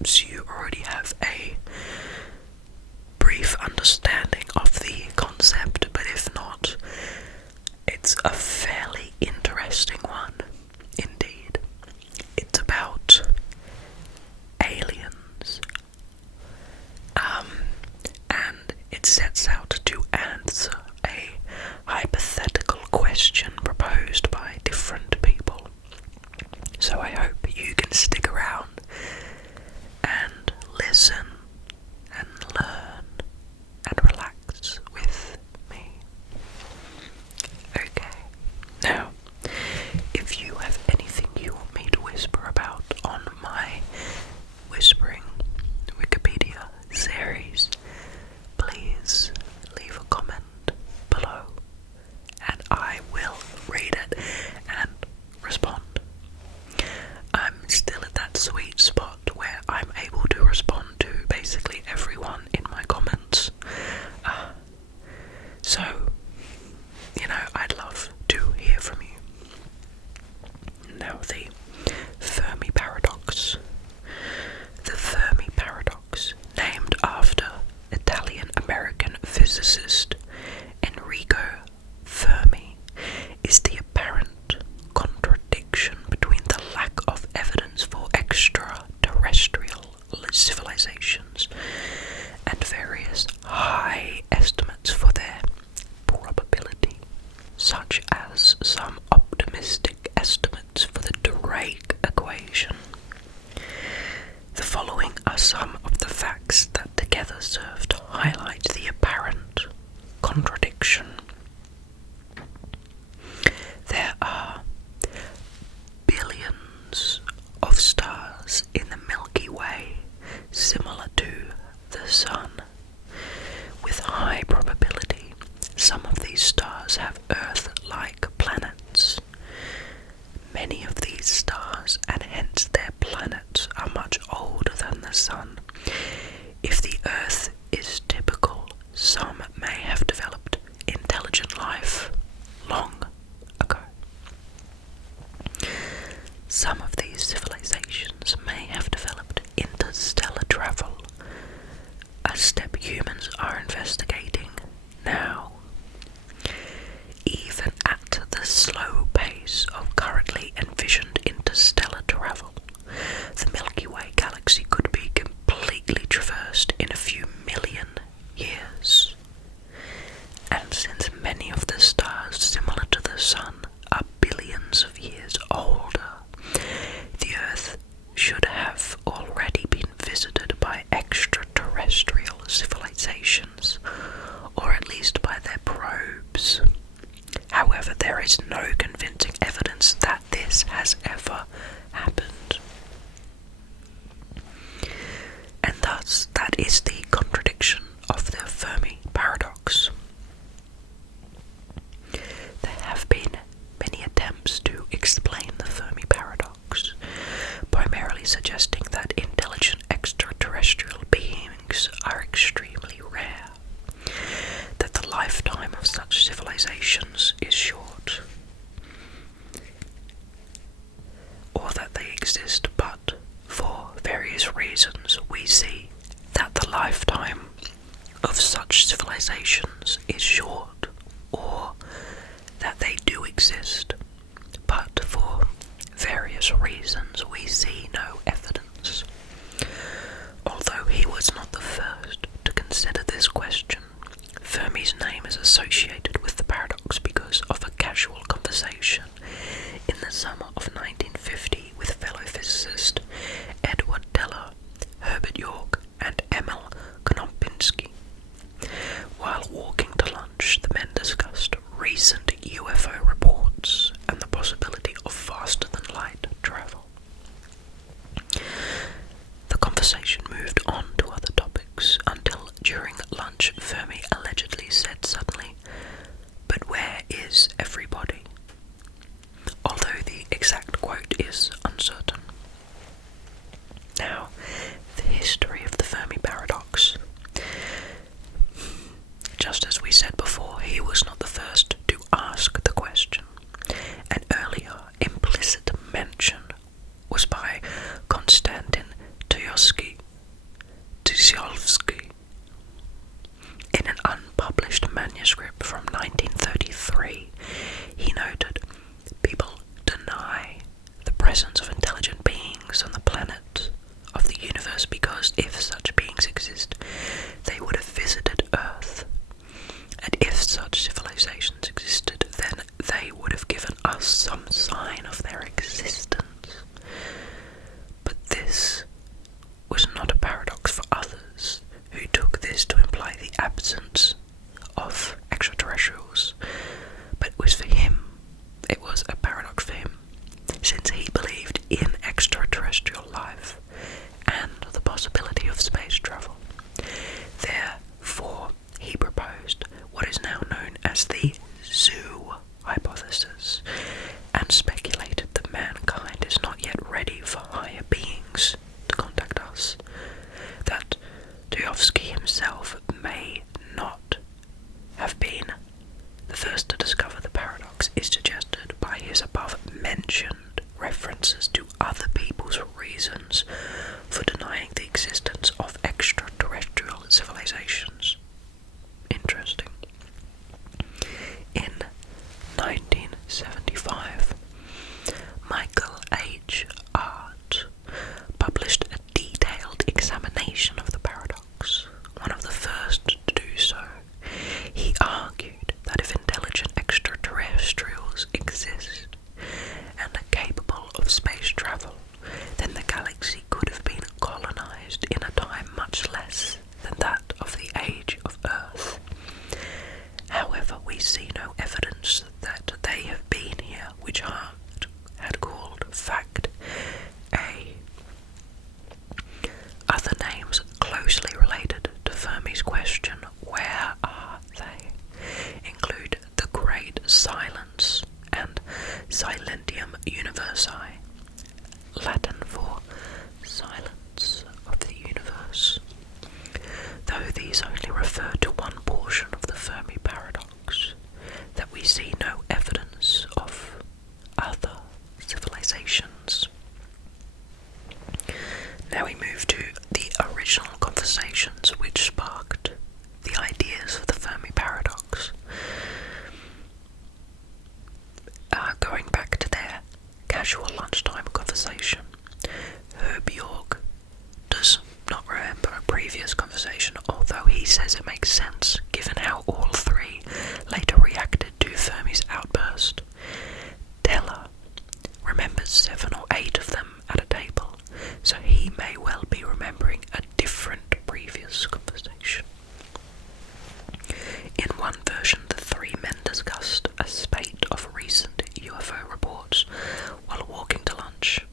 perhaps you already have a brief understanding of the concept, but if not, it's a fairly interesting one indeed. It's about aliens, and it sets out to answer a hypothetical question proposed by different people. So I hope you can stick around and listen and learn and relax with me. Okay, now, if you have anything you want me to whisper about on my Whispering Wikipedia series, please leave a comment below and I will read it and respond. I'm still at that sweet spot where I'm able to respond to basically everyone in my comments. So, I'd love to hear from you. Now, the Fermi Paradox. The Fermi Paradox, named after Italian-American physicist Enrico Fermi, is the apparent contradiction between the lack of evidence for extraterrestrial civilizations and various high estimates for their probability, such as some optimistic estimates for the Drake equation. The following are some of the facts that together serve to highlight the apparent contradiction. There are billions of stars in the Milky Way similar to the Sun. With high probability, some of these stars have Earth-like planets. Many of these stars, and hence their planets, are much older than the Sun. If the Earth is typical, some may have developed intelligent life long ago. Some of these civilizations may have developed interstellar travel, a step humans are investigating now. Even at the slow pace of currently envisioned interstellar travel, the Milky Way galaxy could be completely traversed in a few million years. And since many of the stars similar to the Sun are billions of years older, the Earth should have already been visited by extraterrestrial civilizations, or at least by their probes. However, there is no convincing evidence that this has ever happened. And thus, that is the contradiction of the Fermi Paradox. There have been many attempts to explain the Fermi Paradox, primarily suggesting that intelligent extraterrestrial beings are extremely rare, that the lifetime of such civilizations is short, or that they exist but for various reasons we see that the lifetime of such civilizations is short, or that they do exist but for various reasons we see no evidence. Although he was not the first to consider this question, Fermi's name is associated with the paradox because of a casual conversation in the summer of 1950 with fellow physicist Edward Teller, Herbert York, and Emil Konopinski. While walking to lunch, the men discussed recent UFO reports and the possibility of faster-than-light travel. The conversation moved on to other topics until during lunch Fermi allegedly said suddenly, "But where is everybody?" Although the exact quote is uncertain. Now, the history of the Fermi Paradox. Just as we said before, he was not the first to ask the question. An earlier implicit mention was by Konstantin Tuyorsky, existence of extraterrestrials, but it was a paradox for him, since he believed in extraterrestrial life and the possibility of space travel. Therefore, he proposed what is now known as the zoo hypothesis, and speculated that mankind is not yet ready for higher beings to contact us, that Dostoevsky himself may not have been the first to discover the paradox is suggested by his above-mentioned references to other people's reasons for denying the existence of extraterrestrial civilizations. Interesting. In 1975, Michael H. Art published a detailed examination of the paradox, one of the first to do so. He argued that if intelligent extraterrestrials exist and are capable of space travel, then the galaxy could have been colonized in a time much less than that of the age of Earth. However, we see no evidence that they have been here, which Hart had called fact A. Other names closely related to Fermi's question, where are they, include the Great Silence and Silentium Universi, Latin for silence of the universe. Though these only refer to one portion of the Fermi Paradox, that we see no evidence of other civilizations. Now we move to the original conversations which sparked the ideas of the Fermi Paradox. Going back to their casual lunchtime conversation, Herb York does not remember a previous conversation, although he says it makes sense given how all three later reacted to Fermi's outburst. Teller remembers 7 or 8 of them at a table, so he may well be remembering a different previous conversation. In one version, the 3 men discussed a spate of recent UFO reports while walking to lunch.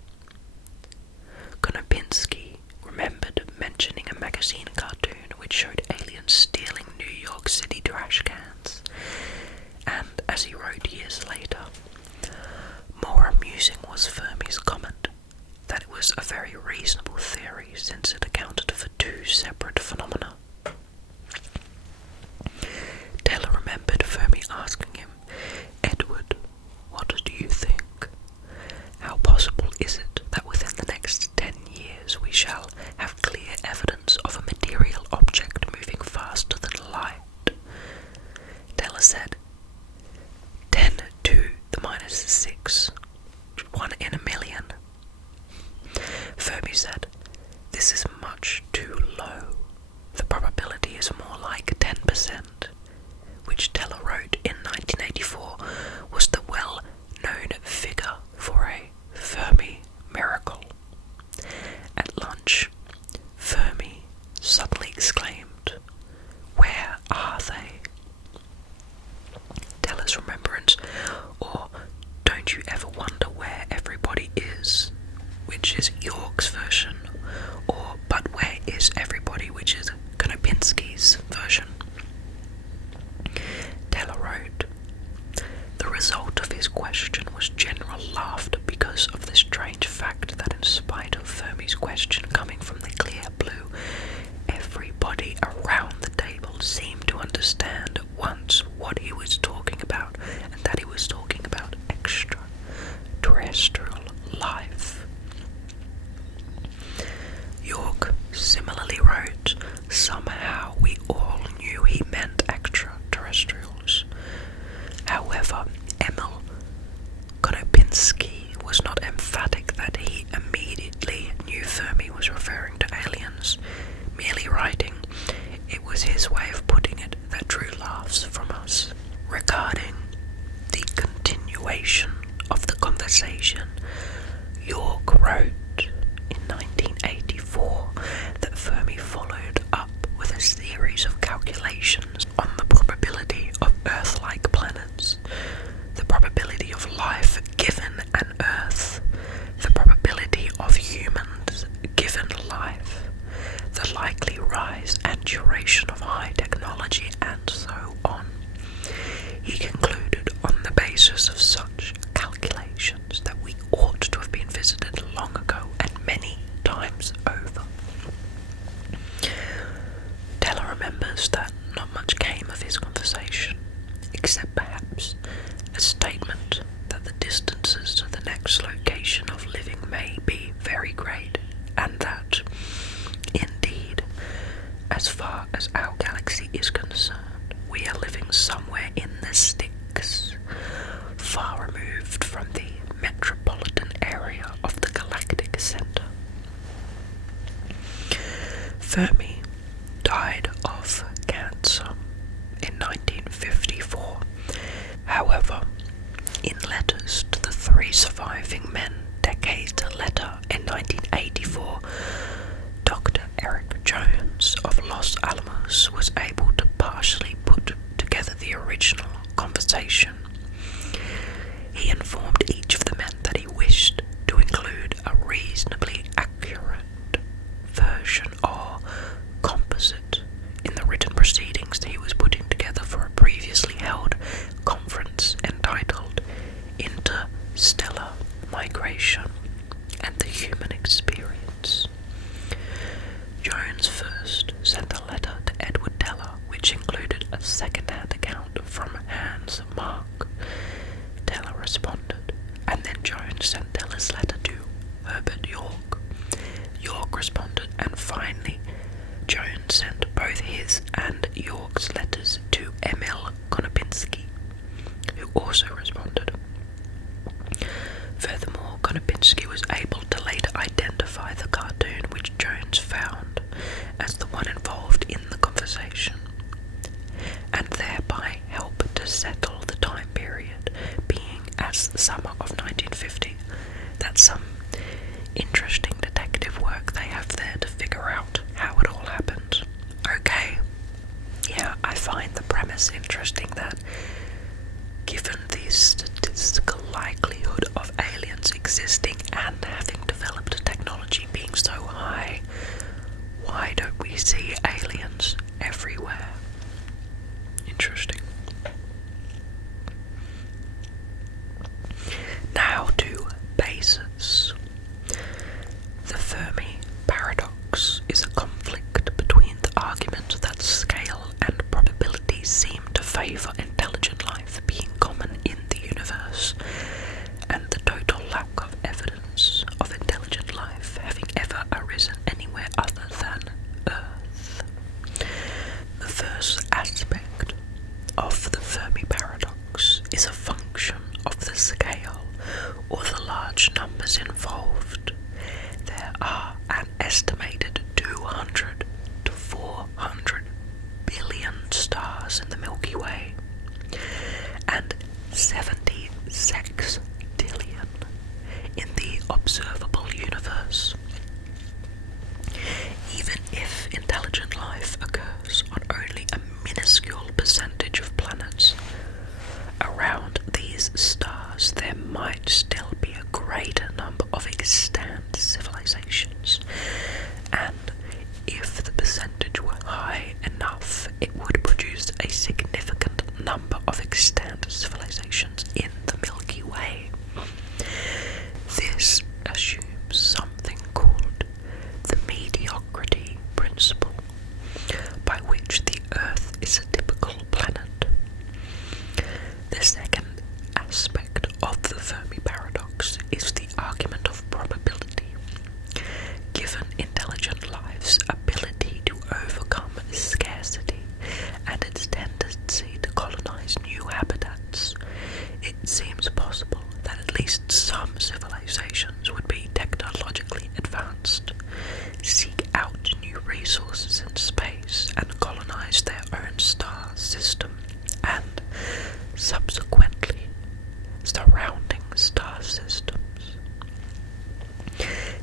Konopinski remembered mentioning a magazine cartoon which showed aliens stealing New York City trash cans, and as he wrote years later, more amusing was Fermi's comment that it was a very reasonable theory since it accounted for 2 separate phenomena. Taylor remembered Fermi asking him, "Edward, what do you think? How possible is it that within the next 10 years we shall have clear evidence of a material object moving faster than light?" Taylor said, 10 to the minus 6, 1 in a million. Fermi said, "This is much too low. The probability is more like 10%, which Teller wrote in 1984 was the well-known figure for a Fermi miracle. At lunch, Fermi suddenly exclaimed, "Where are they?" Teller's remembrance, or "Don't you ever wonder where everybody is?" which is York's version, or "But where is everybody?" which is Konopinski's version. Teller wrote, "The result of his question was general laughter because of the strange fact that in spite of Fermi's question coming from the clear blue, everybody around the table seemed to understand at once what he was talking about, and that he was talking about extraterrestrial life." York similarly wrote, "Somehow we all knew he meant extraterrestrials. However, Emil Konopinski was not emphatic that he immediately knew Fermi was referring to aliens, merely writing, 'It was his way of putting it that drew laughs from us.'" Regarding the continuation of the conversation, York wrote in 1984 that Fermi followed up with a series of calculations Fermi died of cancer in 1954. However, in letters to the three surviving men decades later in 1984, Dr. Eric Jones of Los Alamos was able to partially put together the original conversation. He informed each of the men that he wished to include a reasonably accurate version or composite in the written proceedings that he was putting together for a previously held conference entitled Interstellar Migration and the Human Experience. Jones first sent a letter to Edward Teller, which included a second-hand account from Hans Mark. Teller responded, and then Jones sent Teller's letter to Herbert York. York responded, and finally Jones sent both his and York's letters to Emil Konopinski, who also responded. Furthermore, Konopinski was able to later identify the cartoon which Jones found as the one involved in the conversation, and thereby help to settle the time period being as the summer of 1950. That's some interesting detective work they have there to figure out how it all happened. Okay, yeah, I find the premise interesting that given the statistical likelihood of aliens existing and having developed technology being so high, why don't we see aliens everywhere? Interesting. Now to basis. The Fermi Paradox is a conflict between the argument that scale and probability seem to favour intelligent life being common in the universe, and the total lack of evidence of intelligent life having ever arisen anywhere other than Earth. The first aspect of the Fermi Paradox is a function of the scale, or the large numbers involved. There are an estimated 200 to 400 billion stars in the Milky Way, and 76 billion in the observable universe. Even if intelligent life occurs on only a minuscule percentage of planets around these stars, there might still be a greater number of extant civilizations, and if the percentage were high enough, it would produce a significant number of extant civilizations in the Milky Way. This assumes something called the mediocrity principle, by which the Earth is a typical planet. The second aspect of the Fermi Paradox is the argument of probability. Given intelligent life's ability to overcome scarcity and its tendency to colonize new habitats, it seems possible that at least some civilizations would be technologically advanced, seek out new resources in space, and colonize their own star system, and subsequently surrounding star systems.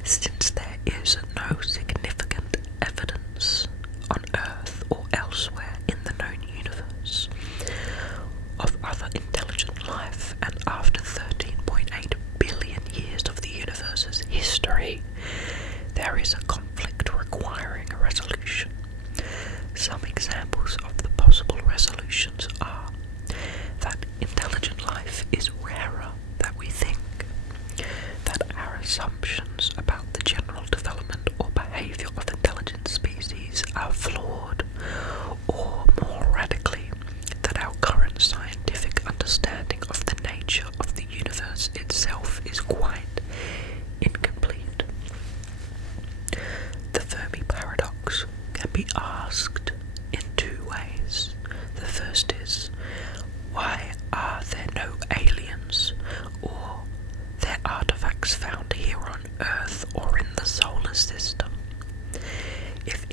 Since there is no significant evidence on Earth or elsewhere in the known universe of other intelligent life, and after 13.8 billion years of the universe's history, there is a conflict requiring a resolution. Some examples of the possible resolutions are that intelligent life is rarer than we think, that our assumptions about the general development or behavior of intelligent species are flawed, or more radically, that our current scientific understanding of the nature of the universe itself is quite incomplete. The Fermi Paradox can be asked in two ways. The first is, why are there no aliens or their artifacts found here on Earth or in the solar system? If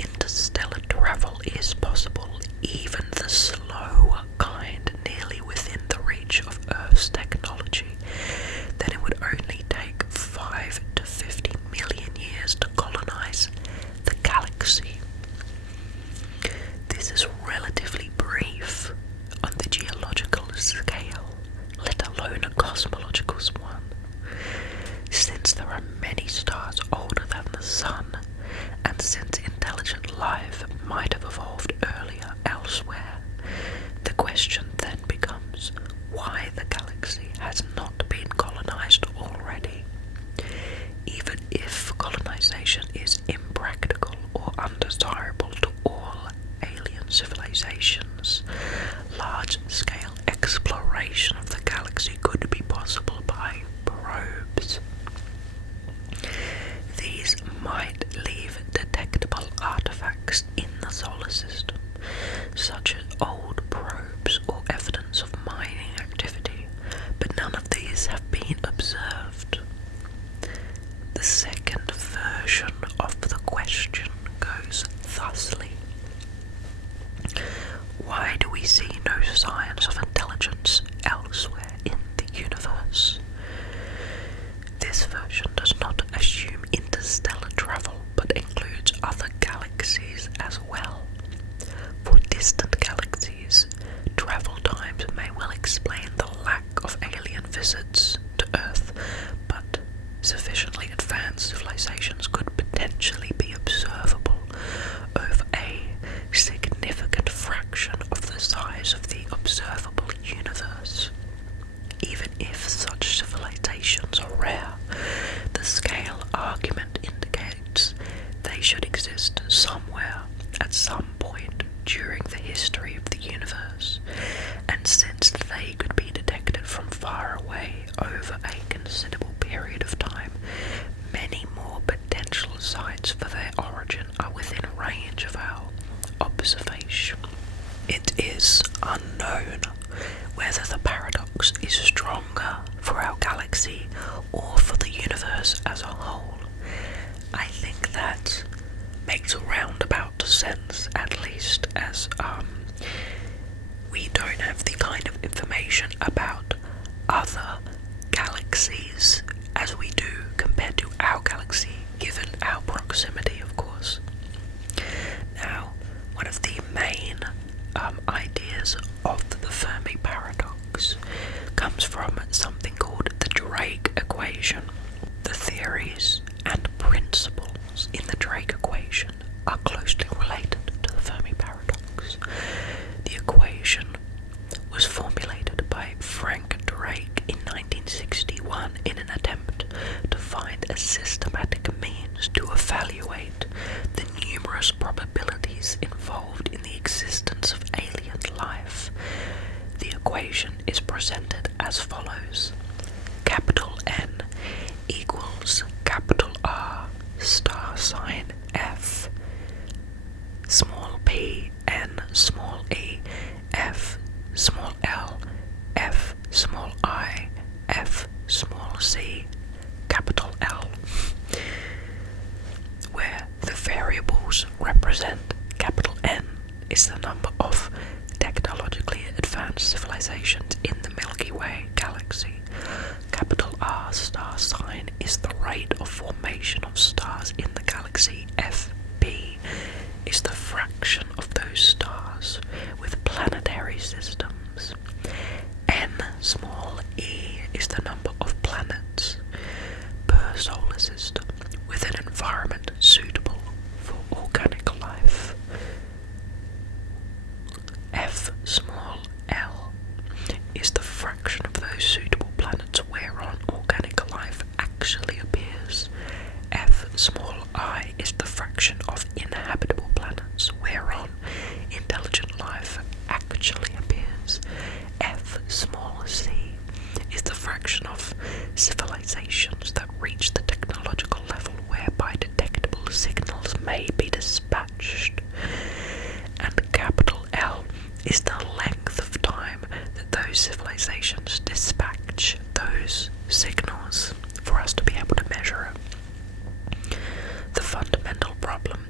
might leave detectable artifacts in the solar system, such as old probes or evidence of mining activity, but none of these have been observed. The second version of the question goes thusly: why do we see no signs of intelligence elsewhere in the universe? This version does not assume interstellar travel, but includes other galaxies as well. For distant galaxies, travel times may well explain the lack of alien visits to Earth, but sufficiently advanced civilizations could potentially be observable over a significant fraction of the size of the observable universe. Even if such civilizations are rare, the scale argument indicates they should exist somewhere at some point during the history of the universe, and since they could be detected from far away over a considerable period of time, many more potential sites for their origin are within range of our observation. It is unknown whether the paradox is stronger for our galaxy or for the universe as a whole. I think that makes a roundabout sense, at least, as we don't have the kind of information about other galaxies as we do compared to our galaxy, given our proximity, of course. Now, one of the main ideas of the Fermi Paradox comes from something called the Drake equation. The theories and principles in the Drake equation are closely related to the Fermi Paradox. The equation was formulated by Frank Drake in 1961 in an attempt to find a systematic means to evaluate the numerous probabilities involved in the existence of alien life. The equation is presented as follows: capital N equals capital R star sign F, small p n small e F small l F small I F small c capital L, where the variables represent capital N is the number of technologically advanced civilizations in the Milky Way galaxy. Capital R star sign is the rate of formation of stars in the galaxy. FP is the fraction of those stars with planetary systems. N small e is the number of planets per solar system with an environment suitable for organic life. F small l is the fraction of those suitable planets whereon organic life actually appears. F small I is the fraction of inhabitable planets whereon intelligent life actually appears. F small c is the fraction of civilizations that reach the technological level whereby detectable signals may be dispatched. And capital L is the length of time that those civilizations dispatch those signals for us to be able to measure it. The fundamental problem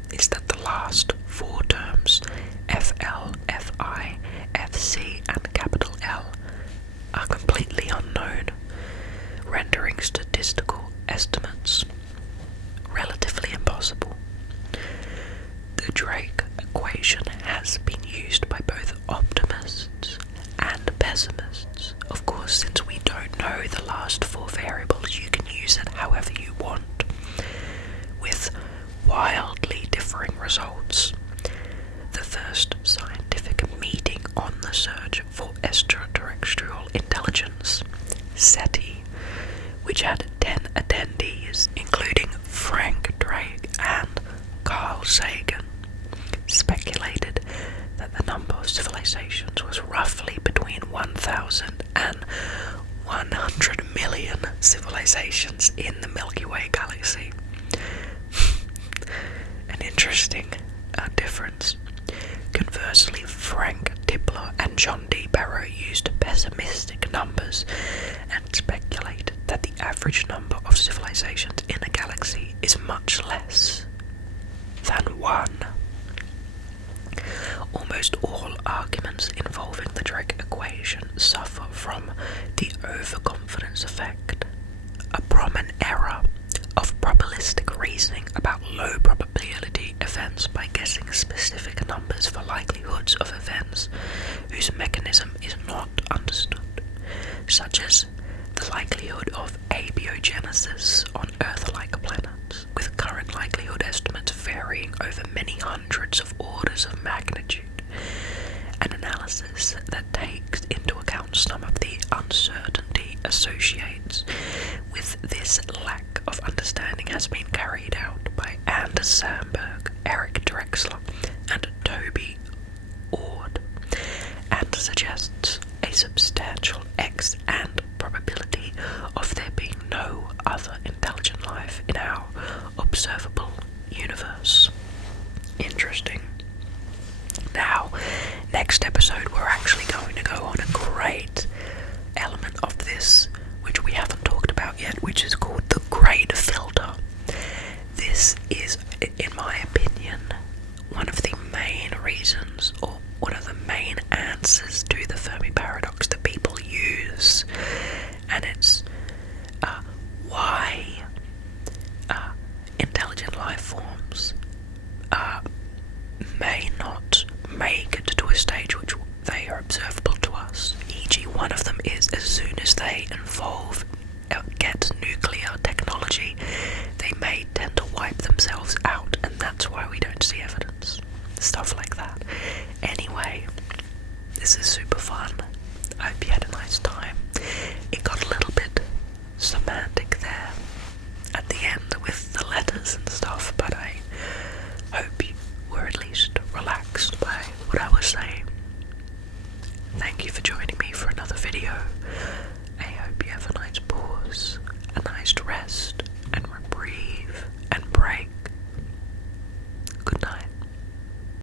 interesting difference. Conversely, Frank Tipler and John D. Barrow used pessimistic numbers and speculated that the average number of civilizations in a galaxy is much less than one. Almost all arguments involving the Drake equation suffer from the overconfidence effect, a prominent error of probabilistic reasoning about low probability events by guessing specific numbers for likelihoods of events whose mechanism is not understood, such as the likelihood of abiogenesis on Earth-like planets, with current likelihood estimates varying over many hundreds of orders of magnitude. An analysis that takes into account some of the uncertainty associated with this lack of understanding has been carried out by Anders Sandberg, Eric Drexler, and Toby Ord, and suggests a substantial X and probability of there being no other intelligent life in our observable universe. Interesting. Now, next episode we're actually going to go on a great element of this which we haven't talked about yet, which is called the grade filter. This is, in my opinion, one of the main reasons, or one of the main answers to the Fermi Paradox that people use, and it's why intelligent life forms may not make it to a stage which they are observable to us. E.g., one of them is, as soon as they get nuclear technology, they may tend to wipe themselves out, and that's why we don't see evidence. Stuff like that. Anyway, this is super